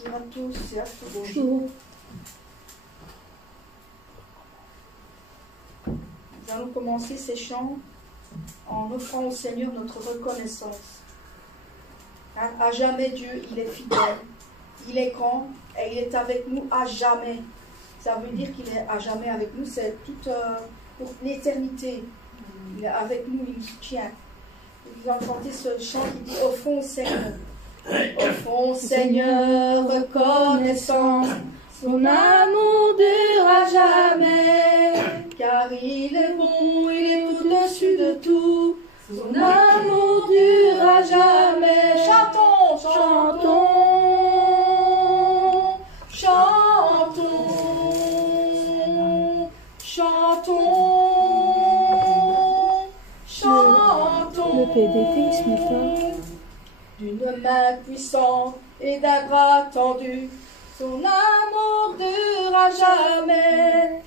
Bonjour à tous et à toutes. Bonjour. Nous allons commencer ces chants en offrant au Seigneur notre reconnaissance. Hein, à jamais Dieu, il est fidèle, il est grand et il est avec nous à jamais. Ça veut dire qu'il est à jamais avec nous, c'est toute pour l'éternité. Il est avec nous, il nous soutient. Et nous allons chanter ce chant qui dit offrons au Seigneur. Offrons au Seigneur reconnaissance, son amour durera jamais, car il est bon, il est au-dessus de tout, son amour durera jamais. Chantons, chantons, chantons, chantons, chantons. Le PDT ce matin. D'une main puissante et d'un bras tendu, son amour durera jamais.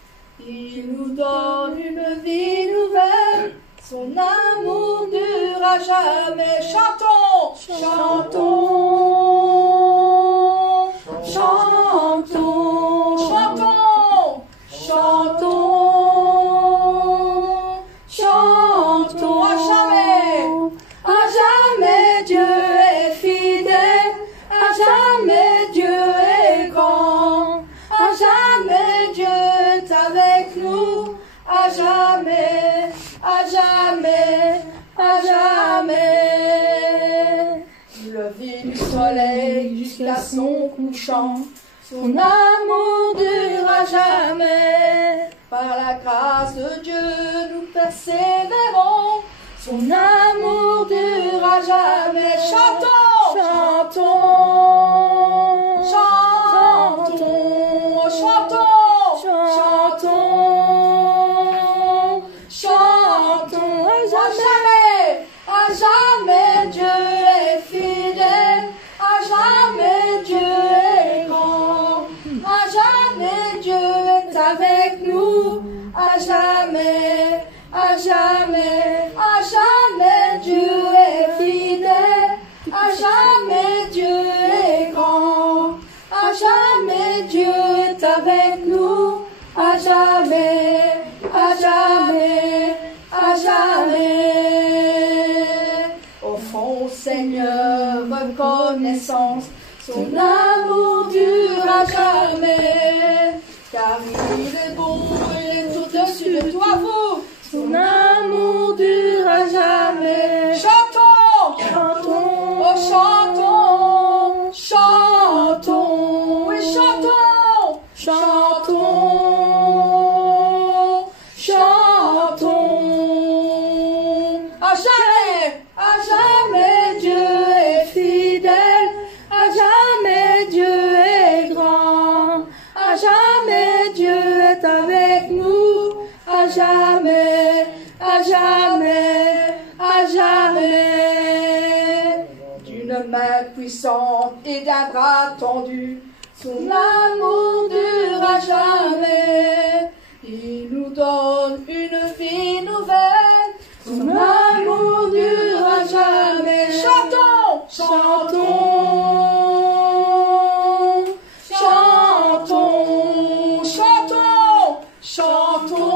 Il nous donne une vie nouvelle, son amour durera jamais. Chantons, chantons, chantons, chantons, chantons, chantons à jamais, à jamais Dieu est fidèle, à jamais Dieu est grand, à jamais Dieu est avec nous, à jamais, à jamais, à jamais. Du lever du soleil jusqu'à son couchant, son amour durera jamais. Par la grâce de Dieu nous persévérons, son amour durera jamais. Chantons, chantons, chantons, chantons, chantons, chantons. À jamais Dieu est fidèle, à jamais Dieu est grand, à jamais Dieu est avec nous, à jamais, à jamais, à jamais Dieu est fidèle, à jamais Dieu est grand, à jamais Dieu est avec nous, à jamais, à jamais, à jamais. Offrons au Seigneur reconnaissance, son amour durera jamais, car il est bon, il est au-dessus de toi, vous. Son amour durera jamais. Chantons, chantons, oh chantons, chantons, oui chantons, chantons, chantons. À jamais Dieu est fidèle, à jamais Dieu est grand, à jamais Dieu est avec nous, à jamais, à jamais, à jamais. D'une main puissante et d'un bras tendu, son amour durera jamais. Il nous donne une vie nouvelle, son amour durera jamais. Chantons, chantons, chantons, chantons, chantons,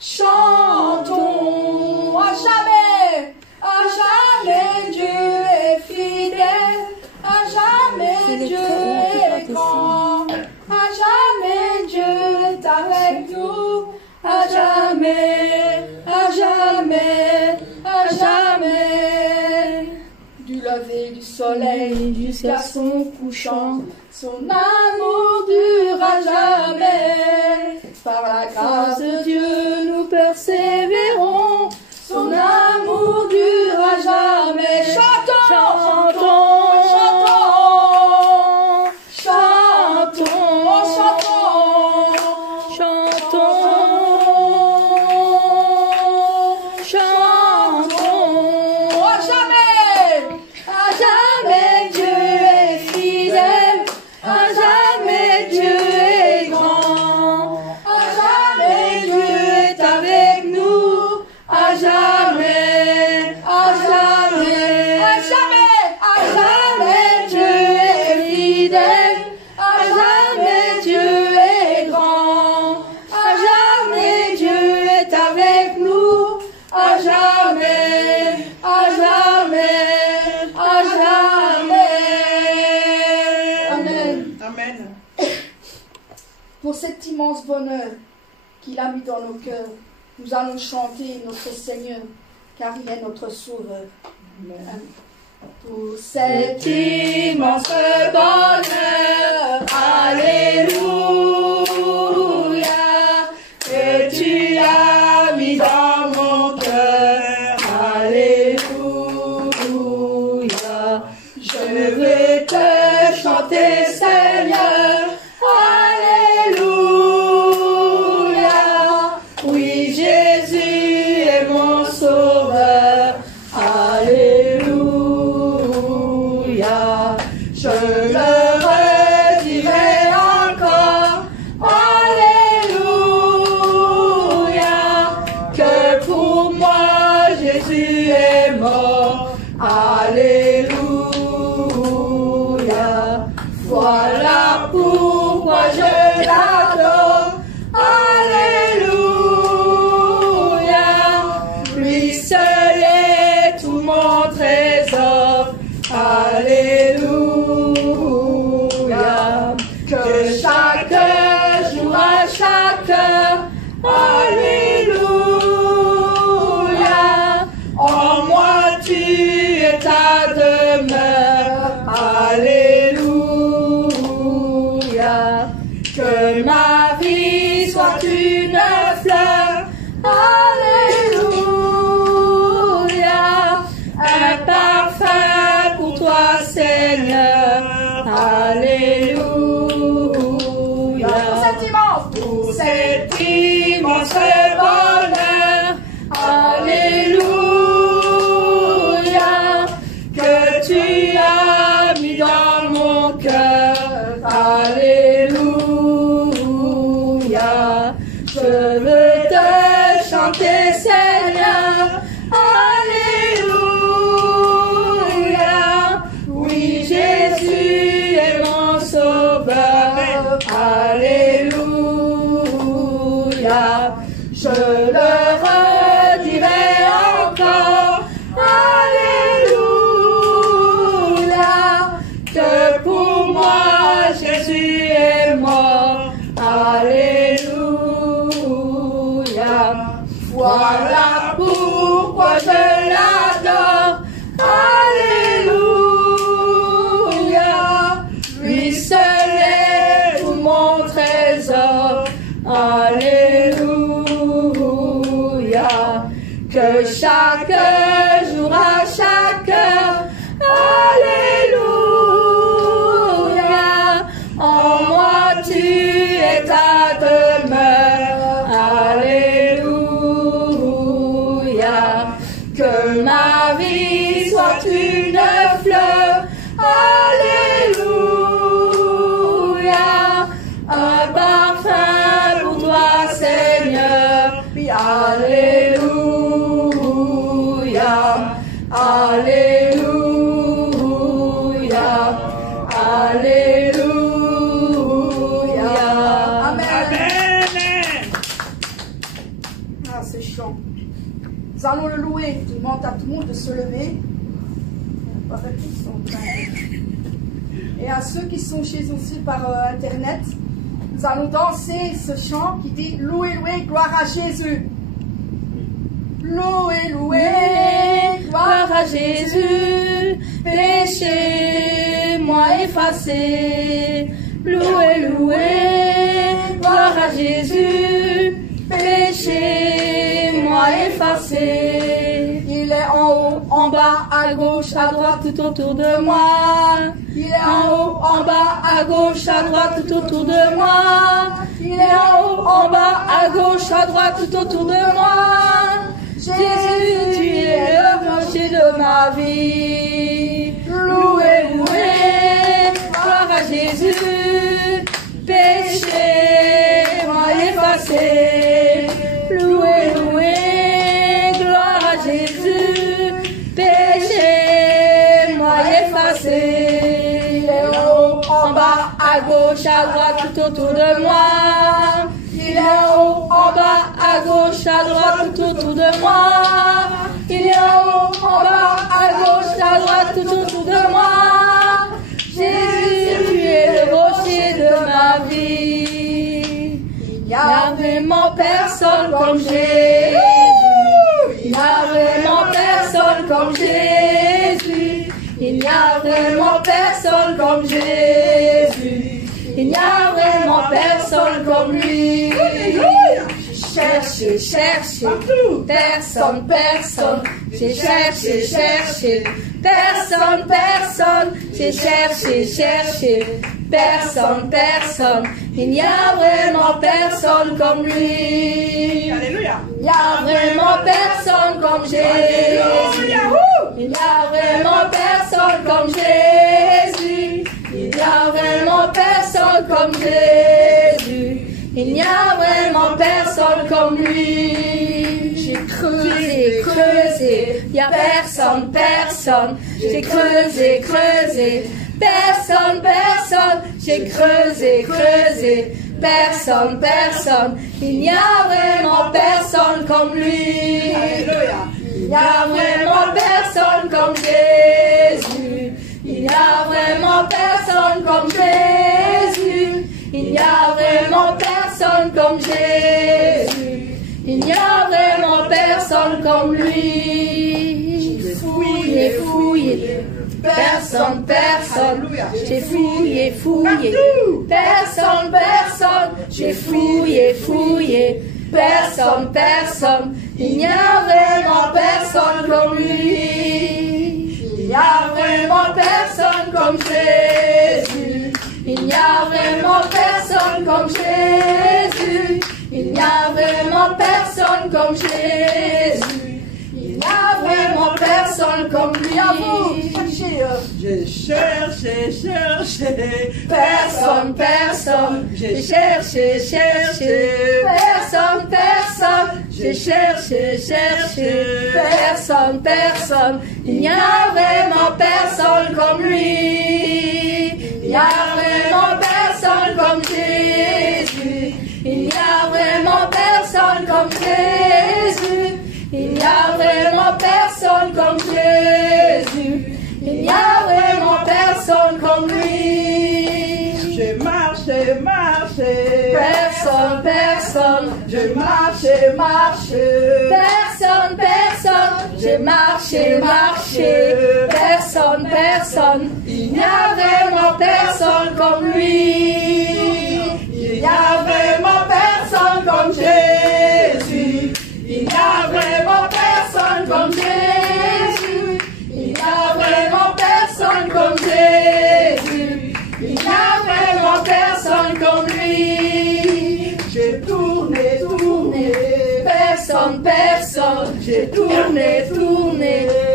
chantons. À jamais Dieu est fidèle, à jamais Dieu est grand, à jamais Dieu est avec nous, à jamais, à jamais, à jamais. Du lever du soleil jusqu'à son couchant, son amour durera jamais. Par la grâce de Dieu nous persévérons, son amour durera jamais. Chantons, chantons, chantons, chantons, chantons, chantons, chantons. À jamais Dieu est fidèle, à jamais Dieu est grand, à jamais Dieu est avec nous. cet immense bonheur qu'il a mis dans nos cœurs, nous allons chanter notre Seigneur, car il est notre Sauveur. Amen. Pour cet immense bonheur, alléluia, que tu as mis dans mon cœur, alléluia, je veux te chanter, Seigneur, alléluia, oui, Jésus est mon Sauveur, alléluia, je le redirai encore, alléluia, que pour moi Jésus est mort, alléluia, voilà pourquoi je l'adore, alléluia, lui seul est tout mon trésor, alléluia, que chaque jour à chaque heure, alléluia, en moi tu es ta demeure, alléluia, que ma vie soit une fleur, alléluia, un parfum pour toi Seigneur, alléluia, pour cet immense bonheur, alléluia, que tu as mis dans mon cœur, alléluia, je veux te chanter Seigneur, alléluia, oui Jésus est mon Sauveur, alléluia, je le redirai encore, alléluia, que pour moi Jésus est mort, alléluia, voilà pourquoi je l'adore, alléluia, lui seul est tout mon trésor, alléluia, que chaque jour à chaque heure, alléluia, en moi tu es ta demeure, alléluia, que ma vie soit une fleur, alléluia, un parfum pour toi Seigneur, alléluia, alléluia, alléluia, amen. Ah, c'est chant. Nous allons le louer. Je demande à tout le monde de se lever. Et à ceux qui sont chez nous aussi par internet, nous allons danser ce chant qui dit louez, louez, gloire à Jésus. Louez, louez, gloire à Jésus, péché, moi effacé. Louez, louez, gloire à Jésus, péché, moi effacé. Il est en haut, en bas, à gauche, à droite, tout autour de moi. Il est en haut, en bas, à gauche, à droite, tout autour de moi. Il est en haut, en bas, à gauche, à droite, tout autour de moi. Jésus, tu es le rocher de ma vie. Louez, louez, gloire à Jésus, péché, moi effacé. Louez, louez, gloire à Jésus, péché, moi effacé. Il est en haut, en bas, à gauche, à droite, tout autour de moi. Il est en haut, en bas, à gauche, à droite, tout autour de moi. Il est en haut, en bas, à gauche, à droite, tout autour de moi. Jésus, tu es le rocher de ma vie. comme Jésus. Il n'y a vraiment personne comme Jésus. Il n'y a vraiment personne comme Jésus. Il n'y a vraiment personne comme lui. J'ai cherché, personne, personne. J'ai cherché, personne, personne. J'ai cherché, personne, personne. Il n'y a vraiment personne comme lui. Alléluia. Il n'y a vraiment personne comme Jésus. Il n'y a vraiment personne comme Jésus. Il n'y a vraiment personne comme Jésus. Il n'y a vraiment personne comme lui. J'ai creusé, creusé. Il n'y a personne, personne. J'ai creusé, creusé. Personne, personne. J'ai creusé, creusé. Personne, personne. Il n'y a vraiment personne comme lui. Il n'y a vraiment personne comme Jésus. Il n'y a vraiment personne comme Jésus. Il n'y a vraiment personne comme Jésus. Il n'y a vraiment personne comme lui. J'ai fouillé, fouillé. Personne, personne. J'ai fouillé, fouillé. Personne, personne. J'ai fouillé, fouillé. Personne, personne. Il n'y a vraiment personne comme lui. Il n'y a vraiment personne comme Jésus. Il n'y a vraiment personne comme Jésus. Il n'y a vraiment personne comme Jésus. Il n'y a vraiment personne comme lui. À vous, J'ai cherché, personne, personne. J'ai cherché, personne, personne. J'ai cherché, personne, personne. Il n'y a vraiment personne comme lui. Il n'y a vraiment personne comme Jésus. Il n'y a vraiment personne comme Jésus. Il n'y a vraiment personne comme Jésus. Il n'y a vraiment personne comme lui. J'ai marché, Personne, personne. J'ai marché, Personne, personne. J'ai marché, Personne, personne. Il n'y a vraiment personne comme lui. Il n'y a vraiment personne comme Jésus. Il n'y a vraiment personne comme Jésus. Il n'y a vraiment personne comme Jésus. Il n'y a vraiment personne comme lui. j'ai tourné, Personne, personne. J'ai tourné,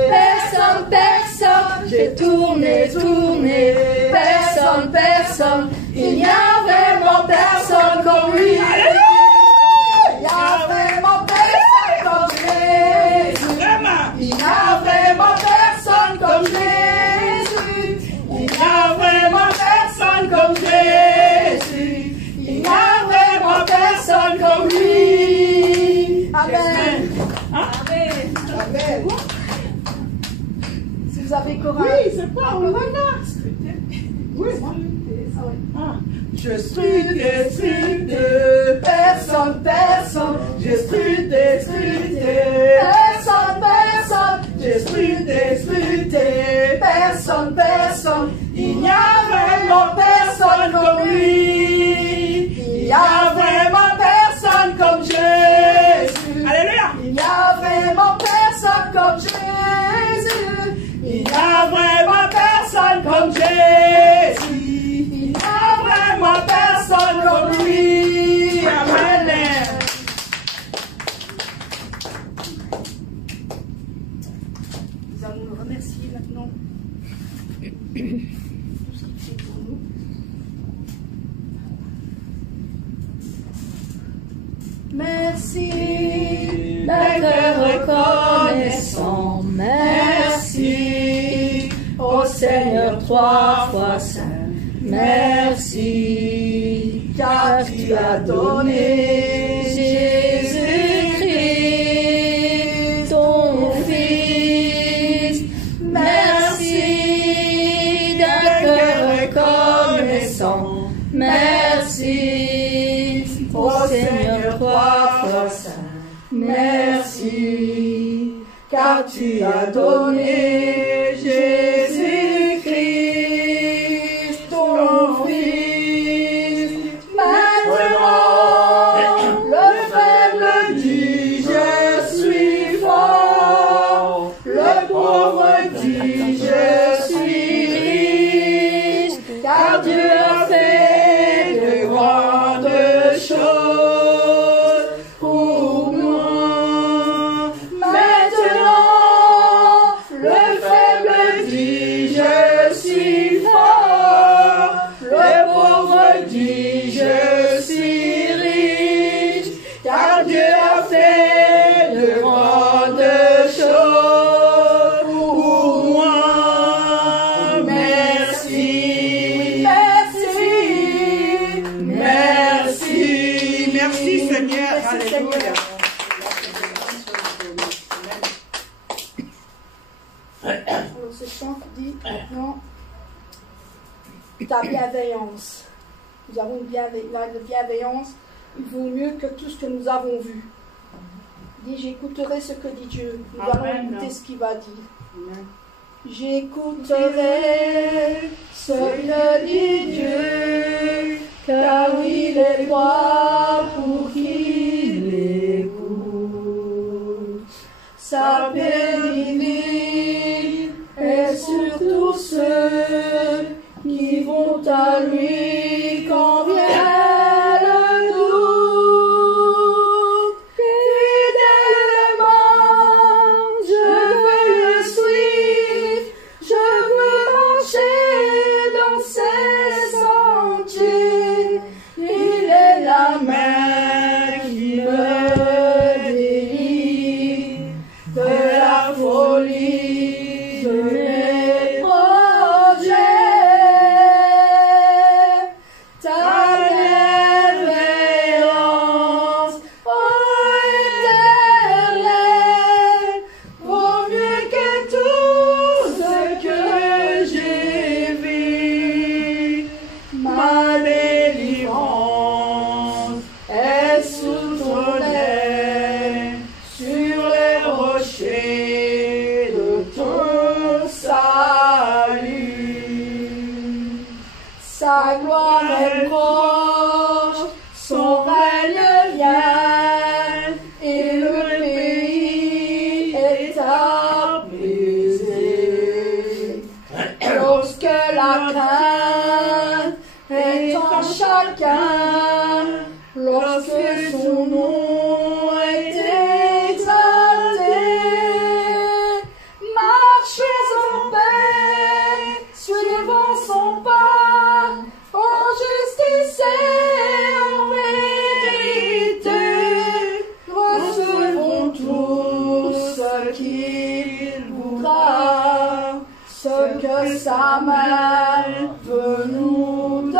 Personne, personne. J'ai tourné, Personne, personne. Il n'y a vraiment personne comme lui. Il n'y a vraiment personne comme Jésus. vraiment. Il n'y a vraiment personne comme Jésus. Il n'y a vraiment personne comme Jésus. Il n'y a vraiment personne comme lui. Amen. Amen. Si vous avez courage. Oui, c'est pas on va là. Oui. Ah. Je scruté, Personne, personne. j'ai scruté, Personne, personne. j'ai scruté, Personne, personne. Il n'y a vraiment personne comme lui. Il n'y a vraiment personne comme Jésus. Alléluia. Il n'y a vraiment personne comme Jésus. Il n'y a vraiment personne comme Jésus. Il n'y a vraiment personne comme lui. Amen. Nous allons le remercier maintenant. Tout ce qu'il fait pour nous. Merci, d'un cœur reconnaissant. Merci, ô Seigneur, 3 fois saint. Merci, car tu as donné Jésus-Christ, ton Fils. Merci, d'un cœur reconnaissant. Merci, ô Seigneur, 3 fois saint. car tu as donné Jésus-Christ, ton Fils. Maintenant, le faible dit je suis fort, le pauvre dit je suis riche, car Dieu a fait de grandes choses pour moi. Maintenant, le faible dit je suis fort, le pauvre dit je suis riche, car Dieu a fait de grandes choses pour moi. Merci, merci, merci, merci Seigneur. Alléluia. Alors ce chant dit maintenant ta bienveillance. Nous avons une bienveillance, il vaut mieux que tout ce que nous avons vu. Il dit j'écouterai ce que dit Dieu. Nous allons écouter ce qu'il va dire. Amen. J'écouterai ce que dit Dieu, car il est droit pour qu'il écoute. Sa paix divine est sur tous ceux qui vont à lui quand vient le doute. Fidèlement, je veux le suivre, je veux marcher dans ses sentiers. Il est la main qui me délivre de la folie de mes projets. Ta bienveillance, ô Éternel, vaut mieux que tout ce que j'ai vu. Ma délivrance est sous ton aile, sur les rochers de ton salut. Sa gloire est proche, son règne vient, et le pays est apaisé. Lorsque la crainte est en chacun, lorsque son nom est exalté, marchez en paix, suivant son pas, en justice et en vérité, recevons tous ce qu'il voudra, ce que sa main veut nous donner.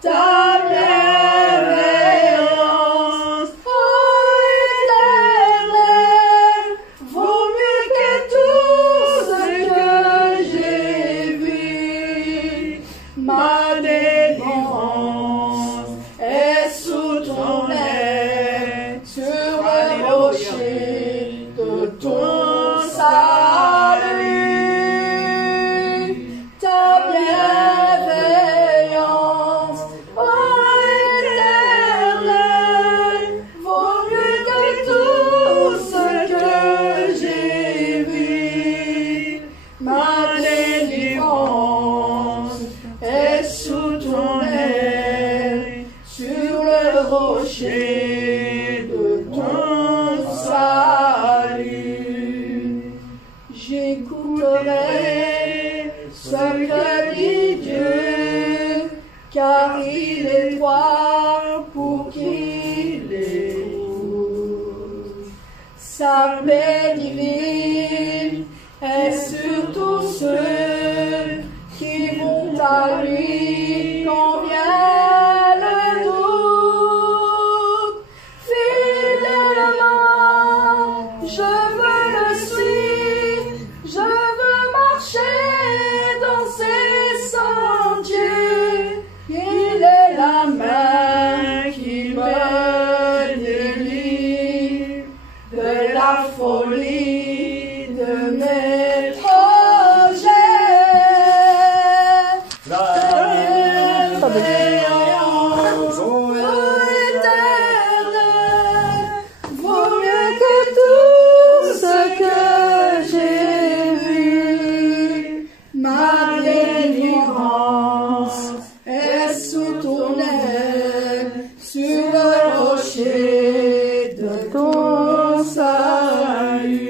Ta bienveillance, ô Éternel, vaut mieux que tout ce que j'ai vu. Ma délivrance est sous ton aile, sur le rocher de ton salut. Ta bienveillance, ô Éternel, vaut mieux que tout ce que j'ai vu. Ma délivrance est sous ton aile, sur le rocher de ton salut. J'écouterai ce que dit Dieu, car il est droit pour qu'il écoute. Sa paix divine est sur tous ceux qui vont à lui quand vient le doute. Fidèlement, je veux le suivre, je veux marcher dans ses sentiers. Il est la main qui me délivre la folie de mes projets. La bienveillance, ô Éternel, vaut mieux que tout ce que j'ai vu. Ma délivrance est sous ton aile, sur le rocher de ton salut.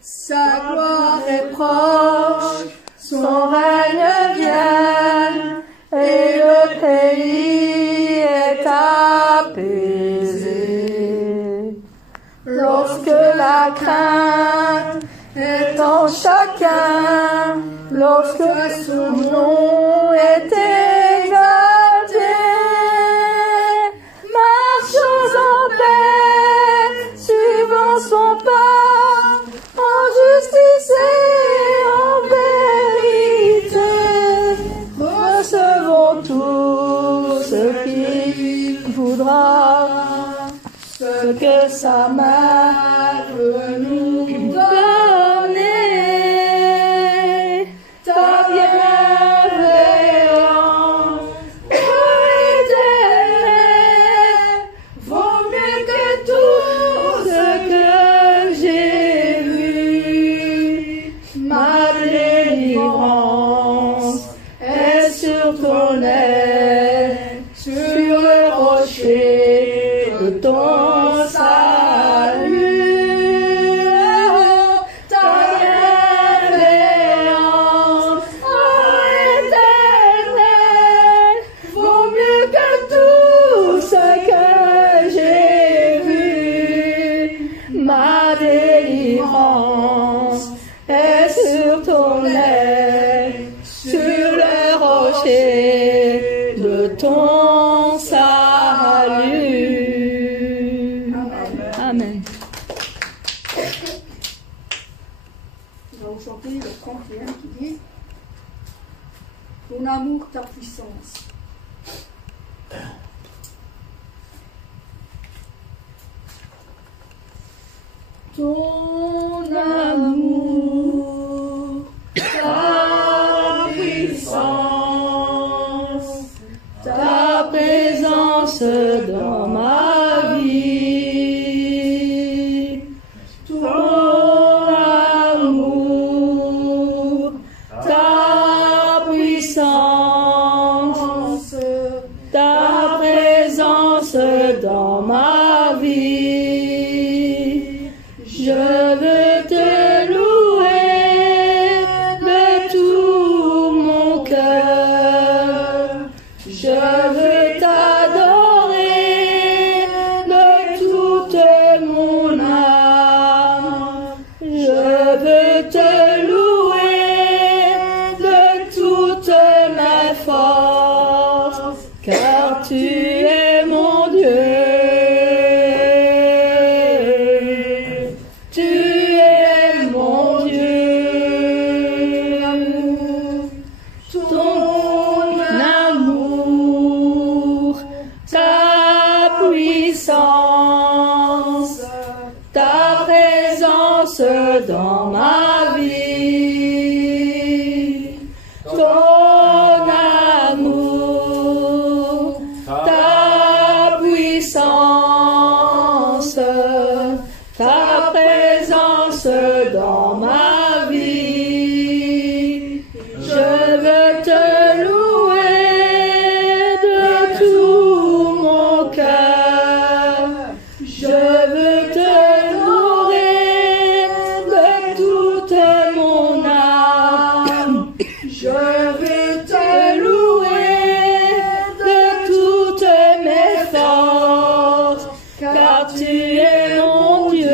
Sa gloire est proche, son règne vient, et le pays est apaisé. Lorsque la crainte est en chacun, lorsque son nom est exalté, marchons en paix, suivons son pas, en justice et en vérité. Recevons tout ce qu'il voudra, ce que sa main veut nous donner. Ta bienveillance, ô Éternel, vaut mieux que tout ce que j'ai vu. Ma délivrance est sur ton aile, sur le rocher de ton salut. Ta bienveillance, ô Éternel, vaut mieux que tout ce que j'ai vu. Ma délivrance est sur ton aile, sur le rocher de ton salut. Amen. Nous allons chanter le 31 qui dit ton amour, ta puissance. Ton amour, ta puissance, ta présence dans ma vie. Ton amour, ta puissance, ta présence dans ma vie. Je veux te louer de tout mon cœur. Je veux t'adorer de toute mon âme. Je veux te louer de toutes mes forces, car tu es mon Dieu. Tu es mon Dieu. Ton amour, ta puissance, ta présence dans ma vie. Ton amour, ta puissance, ta présence dans ma vie. Je veux te louer de tout mon cœur. Je veux te louer de toute mon âme. Je veux te louer de toutes mes forces, car tu es mon Dieu.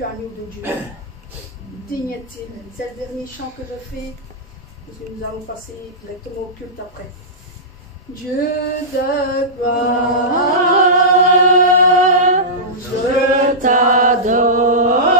es agneau de Dieu? Digne est-il? C'est le dernier chant que je fais, parce que nous allons passer directement au culte après. Dieu de gloire, je t'adore.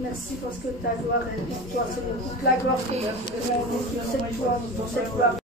Merci parce que ta gloire est pour toi, Seigneur. Toute la gloire que nous avons dans cette gloire